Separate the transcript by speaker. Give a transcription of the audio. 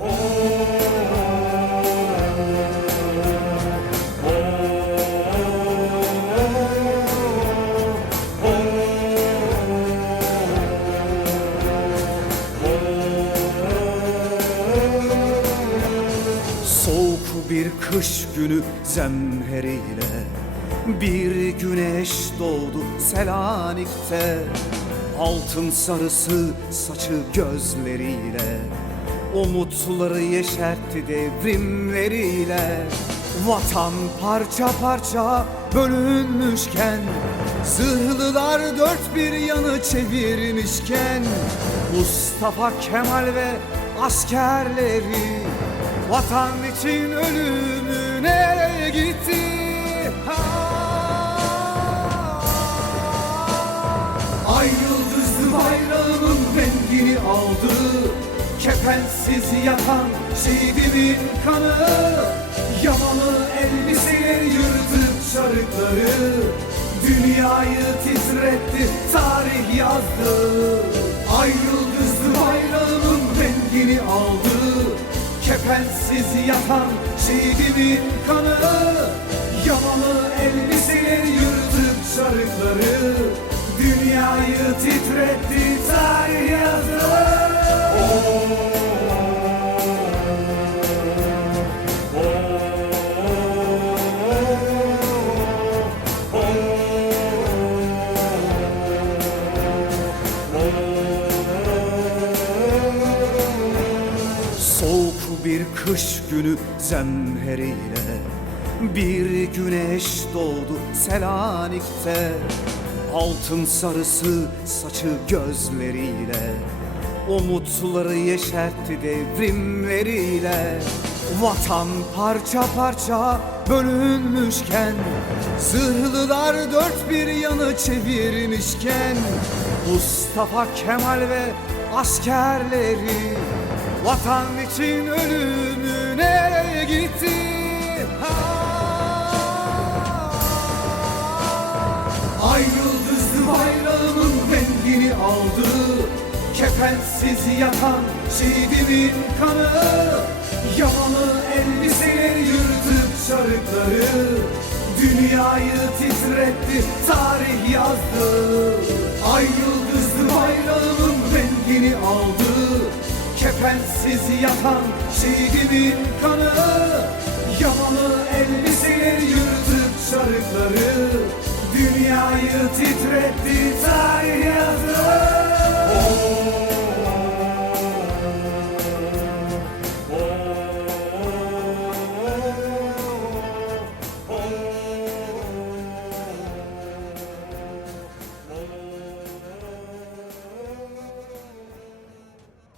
Speaker 1: Soğuk bir kış günü zemheriyle Bir güneş doğdu Selanik'te. Altın sarısı saçı gözleriyle Umutları yeşertti devrimleriyle. Vatan parça parça bölünmüşken Zırhlılar dört bir yanı çevirmişken Mustafa Kemal ve askerleri Vatan için ölümüne gitti. Ha! Ay yıldızlı bayrağının rengini aldı Kefensiz yatan şehidimin kanı Yamalı elbiseleri yırtıp çarıkları. Dünyayı titretti tarih yazdı. Ay yıldızlı bayrağının rengini aldı. Kefensiz yatan şehidimin kanı Yamalı elbiseleri yırtıp çarıkları. Dünyayı titretti tarih yazdı Soğuk bir kış günü zemheriyle Bir güneş doğdu Selanik'te. Altın sarısı saçı gözleriyle Umutları yeşertti devrimleriyle Vatan parça parça bölünmüşken Zırhlılar dört bir yanı çevirmişken Mustafa Kemal ve askerleri Vatan için ölümüne gitti? Ha! Ay yıldızlı bayrağının rengini aldı Kefensiz yatan şehidimin kanı Yamalı elbiseleri yırtıp çarıkları Dünyayı titretti tarih yazdı. Ay yıldızlı bayrağının rengini aldı. Kefensiz yatan şehidimin kanı Yamalı elbiseleri yırtıp çarıkları Dünyayı titretti tarih yazdı